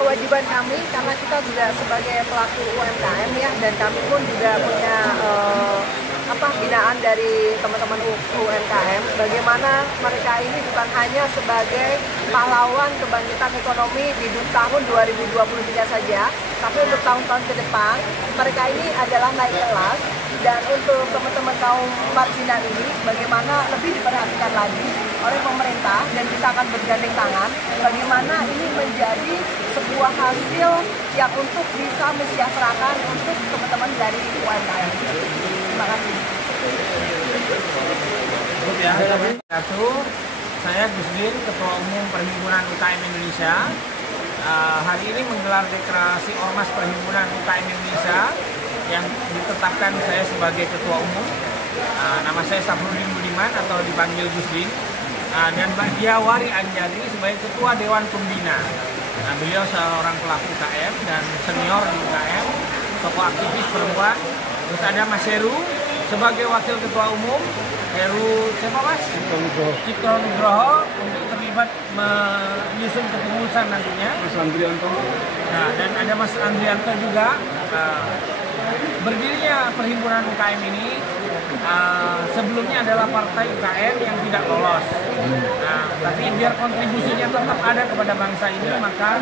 Kewajiban kami karena kita juga sebagai pelaku UMKM ya, dan kami pun juga punya binaan dari teman-teman UMKM, bagaimana mereka ini bukan hanya sebagai pahlawan kebangkitan ekonomi di tahun 2023 saja, tapi untuk tahun-tahun ke depan mereka ini adalah naik kelas. Dan untuk teman-teman kaum marginal ini bagaimana lebih diperhatikan lagi oleh pemerintah, dan kita akan bergandeng tangan bagaimana ini menjadi sebuah hasil yang untuk bisa mensejahterakan untuk teman-teman dari UMKM. Terima kasih. Saya Gusdin, Ketua Umum Perhimpunan UKM Indonesia. Hari ini menggelar deklarasi Ormas Perhimpunan UKM Indonesia yang ditetapkan saya sebagai Ketua Umum. Nama saya Safruddin Budiman atau dipanggil Gusdin, dan Mbak Diawari Anjali sebagai Ketua Dewan Pembina. Beliau seorang pelaku UKM dan senior di UKM, tokoh aktivis perempuan. Terus ada Mas Heru sebagai Wakil Ketua Umum. Heru siapa Mas? Cipto Nugroho untuk terlibat menyusun kepengurusan nantinya. Mas Andrianto. Nah, dan ada Mas Andrianto juga. Berdirinya Perhimpunan UKM ini sebelumnya adalah partai UKM yang tidak lolos. Tapi biar kontribusinya tetap ada kepada bangsa ini, maka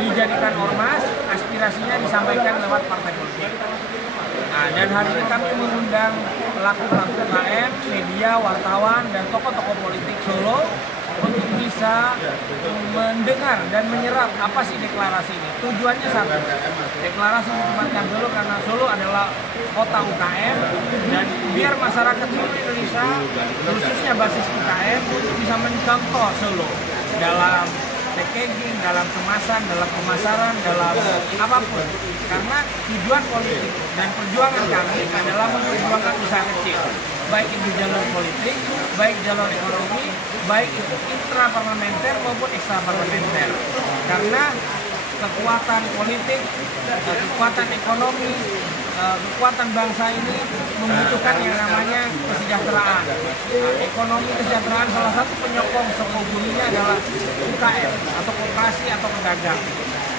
dijadikan ormas, aspirasinya disampaikan lewat partai politik. Dan hari ini kami mengundang pelaku-pelaku UKM, media, wartawan, dan tokoh-tokoh politik Solo untuk bisa mendengar dan menyerap apa sih deklarasi ini. Tujuannya satu, deklarasi ditempatkan Solo karena Solo adalah kota UKM, dan biar masyarakat seluruh Indonesia, khususnya basis UKM, bisa mencontoh Solo dalam packaging, dalam kemasan, dalam pemasaran, dalam apapun. Karena tujuan politik dan perjuangan kami adalah memperjuangkan usaha kecil, baik itu jalur politik, baik jalur ekonomi, baik itu intraparlementer maupun ekstraparlementer. Karena kekuatan politik, kekuatan ekonomi, kekuatan bangsa ini membutuhkan yang namanya kesejahteraan. Ekonomi kesejahteraan salah satu penyokong sokoguninya adalah UKM atau koperasi atau pedagang.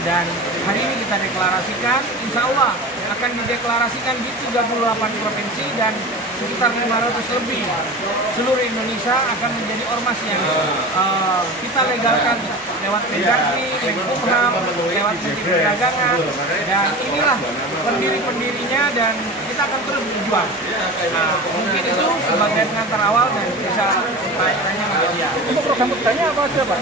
Dan hari ini kita deklarasikan, insya Allah akan dideklarasikan di 38 provinsi dan sekitar 500 lebih seluruh Indonesia akan menjadi ormas yang kita legalkan lewat Mendagri, Menkumham, lewat Menteri Perdagangan, dan inilah pendiri-pendirinya dan kita akan terus berjuang. Mungkin itu sebagai pengantar awal dan bisa tanya media. Untuk program kerjanya apa aja Pak?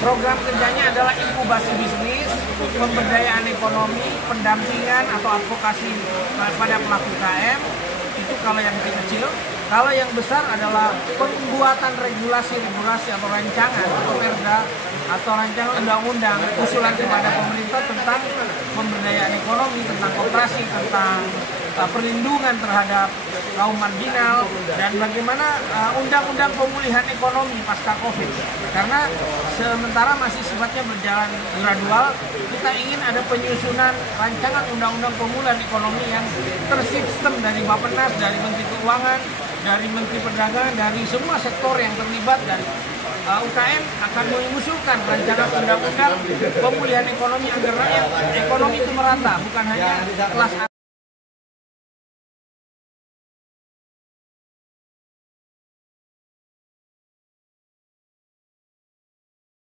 Program kerjanya adalah inkubasi bisnis, pemberdayaan ekonomi, pendampingan atau advokasi pada pelaku UKM. Itu kalau yang kecil. Kalau yang besar adalah pembuatan regulasi atau rancangan atau perda atau rancangan undang-undang usulan kepada pemerintah tentang pemberdayaan ekonomi, tentang koperasi, tentang perlindungan terhadap kaum marginal, dan bagaimana undang-undang pemulihan ekonomi pasca Covid. Karena sementara masih sifatnya berjalan gradual, kita ingin ada penyusunan rancangan undang-undang pemulihan ekonomi yang tersistem dari Bappenas, dari Menteri Keuangan, dari Menteri Perdagangan, dari semua sektor yang terlibat, dan UKM akan mengusulkan rancangan undang-undang pemulihan ekonomi agar rakyat ekonomi itu merata, bukan hanya kelas